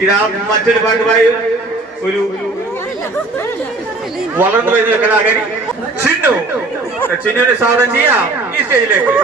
ഇതാ മറ്റൊരു പാട്ടുമായി ഒരു വളർന്നു വരുന്ന കലാകാരി. ചിന്നു ചിന്നുവിനെ സ്വാഗതം ചെയ്യാം ഈ സ്റ്റേജിലേക്ക്